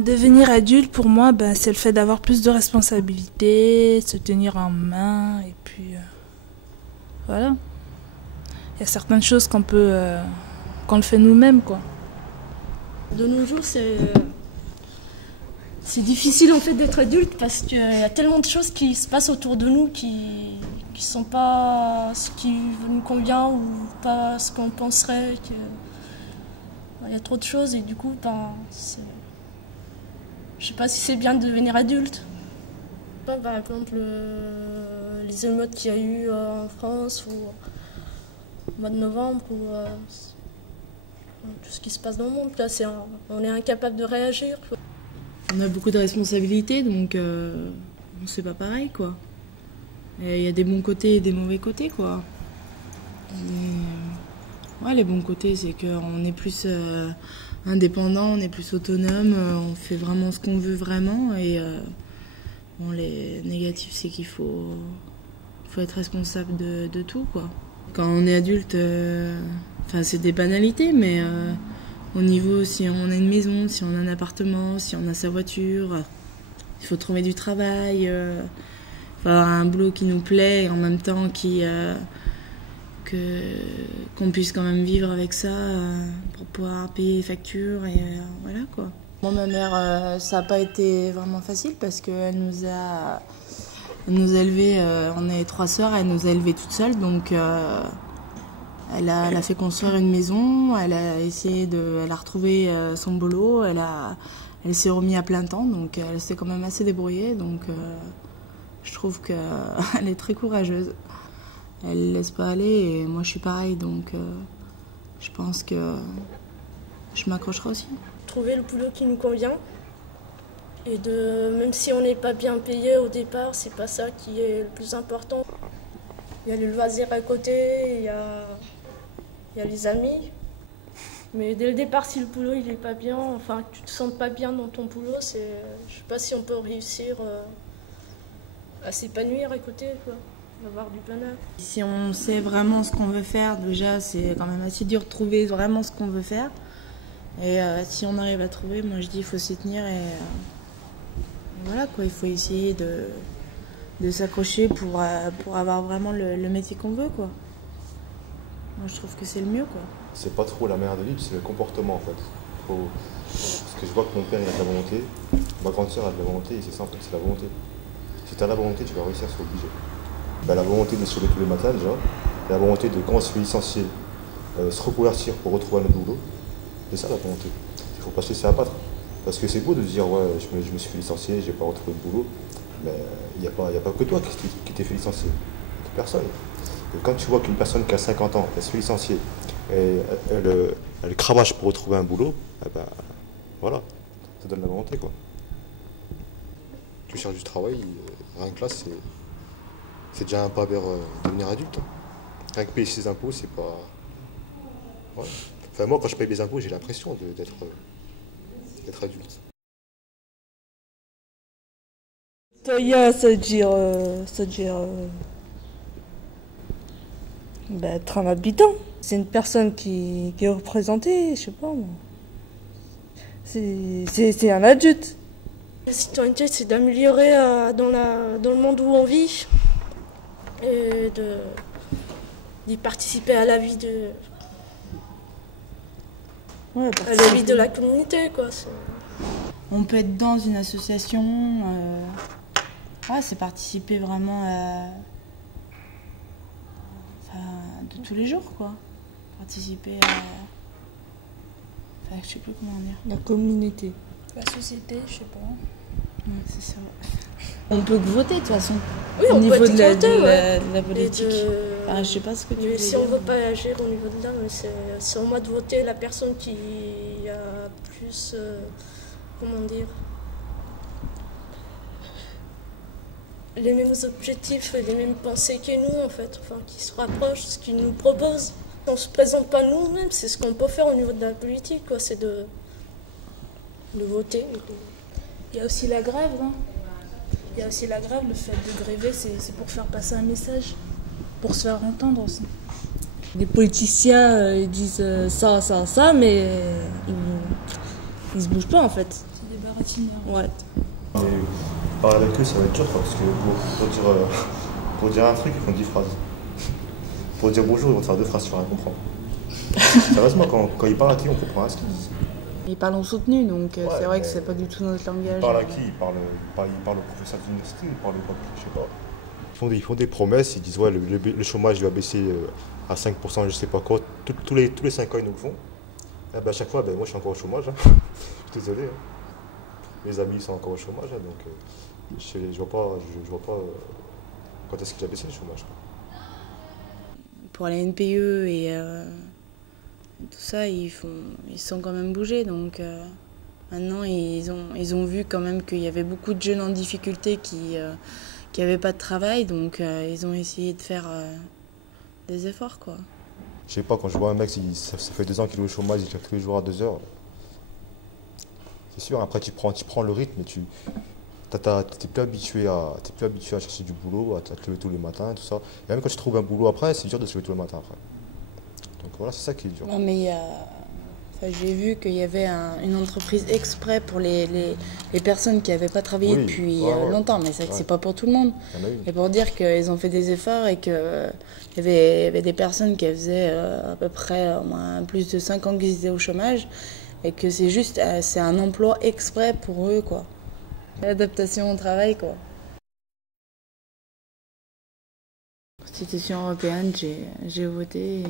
Devenir adulte, pour moi, c'est le fait d'avoir plus de responsabilités, se tenir en main, et puis voilà. Il y a certaines choses qu'on le fait nous-mêmes, quoi. De nos jours, c'est difficile en fait d'être adulte parce qu'il y a tellement de choses qui se passent autour de nous qui sont pas ce qui nous convient ou pas ce qu'on penserait. Il y a trop de choses et du coup, je sais pas si c'est bien de devenir adulte. Par exemple, les émeutes qu'il y a eu en France ou au mois de novembre ou tout ce qui se passe dans le monde, là, on est incapable de réagir. On a beaucoup de responsabilités, donc c'est pas pareil, quoi. Il y a des bons côtés et des mauvais côtés, quoi. Les bons côtés, c'est qu'on est plus indépendant, on est plus autonome, on fait vraiment ce qu'on veut vraiment. Et les négatifs, c'est qu'il faut être responsable de tout, quoi. Quand on est adulte, c'est des banalités, mais au niveau, si on a une maison, si on a un appartement, si on a sa voiture, il faut trouver du travail, il faut avoir un boulot qui nous plaît et en même temps qu'on puisse quand même vivre avec ça pour pouvoir payer les factures et voilà, quoi. Moi, ma mère, ça n'a pas été vraiment facile parce qu'elle nous a élevés, on est 3 sœurs, elle nous a élevés toutes seules, donc elle a fait construire une maison, elle a retrouvé son boulot, elle s'est remise à plein temps, donc elle s'est quand même assez débrouillée, donc je trouve qu'elle est très courageuse. Elle ne laisse pas aller et moi je suis pareil, donc je pense que je m'accrocherai aussi. Trouver le boulot qui nous convient et même si on n'est pas bien payé au départ, c'est pas ça qui est le plus important. Il y a le loisir à côté, il y a les amis. Mais dès le départ, si le boulot il est pas bien, enfin que tu te sens pas bien dans ton boulot, je sais pas si on peut réussir à s'épanouir à côté, quoi. Avoir du bonheur. Si on sait vraiment ce qu'on veut faire, déjà c'est quand même assez dur de trouver vraiment ce qu'on veut faire. Et si on arrive à trouver, moi je dis il faut s'y tenir et voilà, quoi, il faut essayer de s'accrocher pour avoir vraiment le métier qu'on veut, quoi. Moi je trouve que c'est le mieux, quoi. C'est pas trop la manière de vivre, c'est le comportement en fait. Parce que je vois que mon père il a de la volonté, ma grande sœur a de la volonté et c'est simple, c'est la volonté. Si tu as la volonté, tu vas réussir, c'est obligé. La volonté de se lever tous les matins déjà, la volonté de quand on se fait licencier, se reconvertir pour retrouver un autre boulot, c'est ça la volonté. Il ne faut pas se laisser abattre. Parce que c'est beau de se dire ouais je me suis fait licencier, j'ai pas retrouvé de boulot, mais il n'y a pas que toi qui t'es fait licencier, personne. Et quand tu vois qu'une personne qui a 50 ans, elle se fait licencier, et elle cravache pour retrouver un boulot, voilà, ça donne la volonté, quoi. Tu cherches du travail, rien que là c'est déjà un pas vers devenir adulte. Rien que payer ses impôts, c'est pas... Ouais. Enfin, moi, quand je paye mes impôts, j'ai l'impression d'être adulte. Toya, ça veut dire être un habitant. C'est une personne qui est représentée, je sais pas moi. C'est un adulte. La citoyenneté, c'est d'améliorer dans le monde où on vit et d'y participer à la vie à la vie de la communauté, quoi. On peut être dans une association, c'est participer vraiment de tous les jours, quoi. Participer je sais plus comment dire. La communauté. La société, je sais pas. Ouais, c'est ça. On peut voter de toute façon. Oui, au on niveau peut de la politique. Je sais pas ce que tu veux mais dire. si on ne veut pas agir au niveau de là, c'est au moins de voter la personne qui a plus, comment dire, les mêmes objectifs et les mêmes pensées que nous, en fait, enfin, qui se rapprochent de ce qu'ils nous proposent. On ne se présente pas nous-mêmes, c'est ce qu'on peut faire au niveau de la politique, quoi, c'est de voter. Il y a aussi la grève, hein. Il y a aussi la grève, le fait de gréver, c'est pour faire passer un message, pour se faire entendre aussi. Les politiciens, ils disent ça, mais ils se bougent pas en fait. C'est des patineurs. Ouais. Mais parler avec eux, ça va être dur, quoi, parce que pour dire un truc, ils font 10 phrases. Pour dire bonjour, ils vont te faire 2 phrases, tu vas rien comprendre. Sérieusement, quand ils parlent à qui, on comprend rien ce qu'ils disent. Ils parlent en soutenu, donc c'est vrai que c'est pas du tout notre langage. Ils parlent à qui? Ils parlent au professeur d'université, ils parlent au je sais pas. Ils font des promesses, ils disent ouais, le chômage il va baisser à 5%, je sais pas quoi. Tous les 5 ans, ils nous le font. Et à chaque fois, moi je suis encore au chômage. Hein. Je suis désolé. Hein. Mes amis sont encore au chômage, hein, donc je vois pas quand est-ce qu'il a baissé le chômage. Quoi. Pour la NPE et tout ça, ils sont quand même bougés. Donc maintenant, ils ont vu quand même qu'il y avait beaucoup de jeunes en difficulté qui n'avaient pas de travail. Donc ils ont essayé de faire des efforts, quoi. Je sais pas, quand je vois un mec, ça fait 2 ans qu'il est au chômage, il travaille tous les jours à 2 heures. C'est sûr, après tu prends le rythme et t'es plus habitué à chercher du boulot, à te lever tous les matins, tout ça. Et même quand tu trouves un boulot après, c'est dur de se lever tous les matins après. Donc voilà, c'est ça qui est dur. Non, mais j'ai vu qu'il y avait une entreprise exprès pour les personnes qui n'avaient pas travaillé depuis longtemps, mais c'est pas pour tout le monde. Et pour dire qu'ils ont fait des efforts et qu'il y avait des personnes qui faisaient à peu près au moins plus de 5 ans qu'ils étaient au chômage et que c'est un emploi exprès pour eux, quoi. L'adaptation au travail, quoi. Constitution européenne, j'ai voté.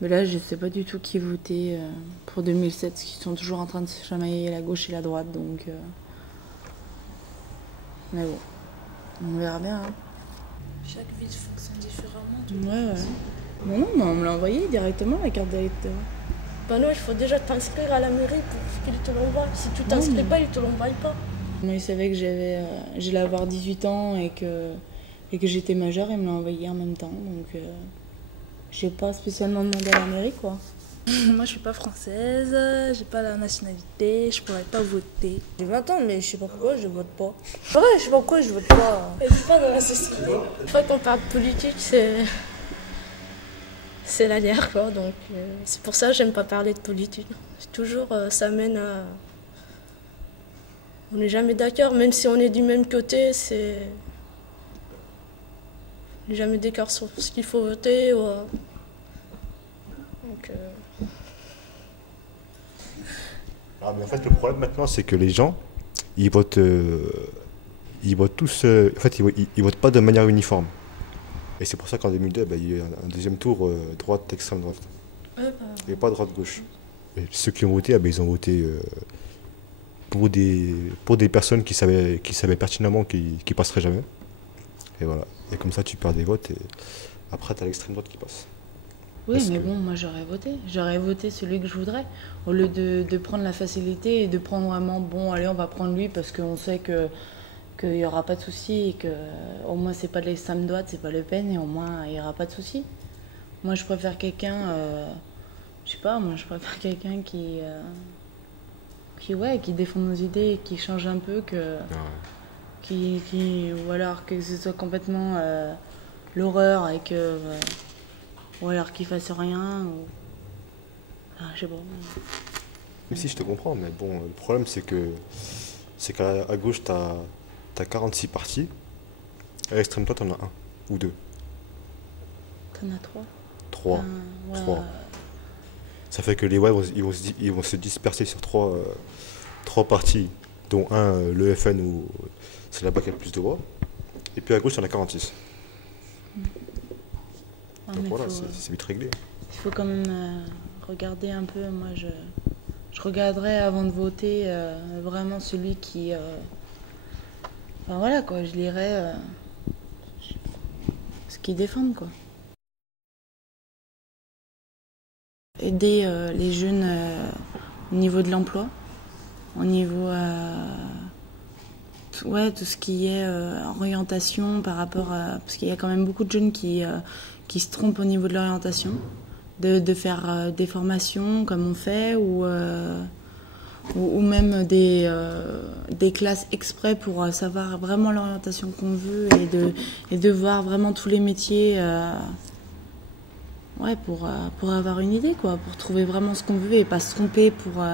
Mais là, je ne sais pas du tout qui voter pour 2007, parce qu'ils sont toujours en train de se chamailler la gauche et la droite, donc... Mais bon, on verra bien. Hein. Chaque ville fonctionne différemment. Ouais. Non, mais on me l'a envoyé directement, la carte d'électeur. Ben non, il faut déjà t'inscrire à la mairie pour qu'ils te l'envoient. Si tu t'inscris pas, ils te l'envoient pas. Moi, ils savaient que j'allais avoir 18 ans et que j'étais majeure, ils me l'ont envoyé en même temps, donc... J'ai pas spécialement demandé à la mairie, quoi. Moi, je suis pas française, j'ai pas la nationalité, je pourrais pas voter. J'ai 20 ans, mais je sais pas pourquoi je vote pas. Ouais, je sais pas pourquoi je vote pas. Et c'est pas dans la société. Une fois qu'on parle politique, c'est la guerre, quoi. Donc, c'est pour ça que j'aime pas parler de politique. C'est toujours, ça mène à... On n'est jamais d'accord, même si on est du même côté, c'est... On n'est jamais d'accord sur ce qu'il faut voter. Donc, Ah, mais en fait, le problème maintenant, c'est que les gens, ils votent tous. En fait, ils votent pas de manière uniforme. Et c'est pour ça qu'en 2002, il y a eu un deuxième tour droite, extrême droite. Et pas droite-gauche. Et ceux qui ont voté, ils ont voté pour des personnes qui savaient pertinemment qu'ils ne passeraient jamais. Et voilà. Et comme ça, tu perds des votes et après, tu as l'extrême droite qui passe. Oui, mais bon, moi j'aurais voté. J'aurais voté celui que je voudrais. Au lieu de prendre la facilité et de prendre vraiment, bon, allez, on va prendre lui parce qu'on sait qu'il n'y aura pas de souci et qu'au moins c'est pas de l'extrême droite, c'est pas Le Pen et au moins il n'y aura pas de souci. Moi je préfère quelqu'un, je sais pas, moi je préfère quelqu'un qui défend nos idées et qui change un peu ou alors que ce soit complètement l'horreur et que... ou alors qu'il fasse rien, ou... Ah, je sais pas. Même si je te comprends, mais bon, le problème c'est qu'à gauche, t'as 46 partis, à l'extrême droite, t'en as un ou deux. T'en as 3 3. 3. Ça fait que les ils vont se disperser sur trois partis, dont un, le FN, où c'est là-bas qu'il y a le plus de voix. Et puis à gauche, t'en as 46. Donc voilà, c'est vite réglé. Il faut quand même regarder un peu. Moi, je regarderai avant de voter vraiment celui qui... Enfin voilà, quoi, je lirai ce qu'ils défendent, quoi. Aider les jeunes au niveau de l'emploi, au niveau... tout ce qui est orientation par rapport à... Parce qu'il y a quand même beaucoup de jeunes qui se trompent au niveau de l'orientation, de faire des formations comme on fait ou même des classes exprès pour savoir vraiment l'orientation qu'on veut et de voir vraiment tous les métiers pour avoir une idée, quoi, pour trouver vraiment ce qu'on veut et pas se tromper pour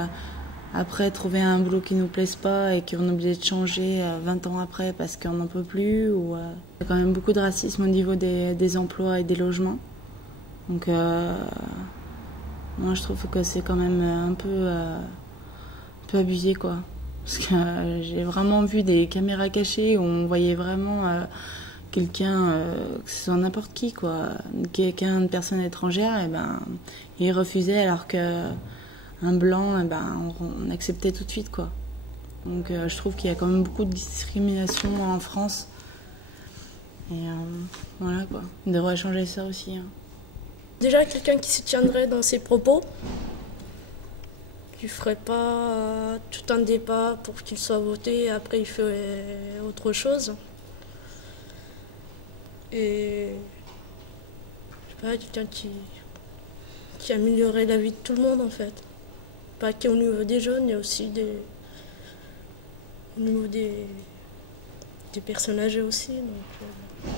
après trouver un boulot qui nous plaise pas et qu'on est obligé de changer 20 ans après parce qu'on n'en peut plus. Ou, il y a quand même beaucoup de racisme au niveau des emplois et des logements. Donc moi je trouve que c'est quand même un peu abusé quoi. Parce que j'ai vraiment vu des caméras cachées où on voyait vraiment quelqu'un, que ce soit n'importe qui quoi, quelqu'un de personne étrangère, et ben il refusait alors que un blanc, et ben on acceptait tout de suite quoi. Donc je trouve qu'il y a quand même beaucoup de discrimination en France. Et voilà quoi, on devrait changer ça aussi. Hein. Déjà, quelqu'un qui se tiendrait dans ses propos, qui ferait pas tout un débat pour qu'il soit voté et après il ferait autre chose. Et je sais pas, quelqu'un qui améliorerait la vie de tout le monde en fait. Pas qu'au niveau des jeunes, il y a aussi au niveau des personnes âgées aussi. Donc,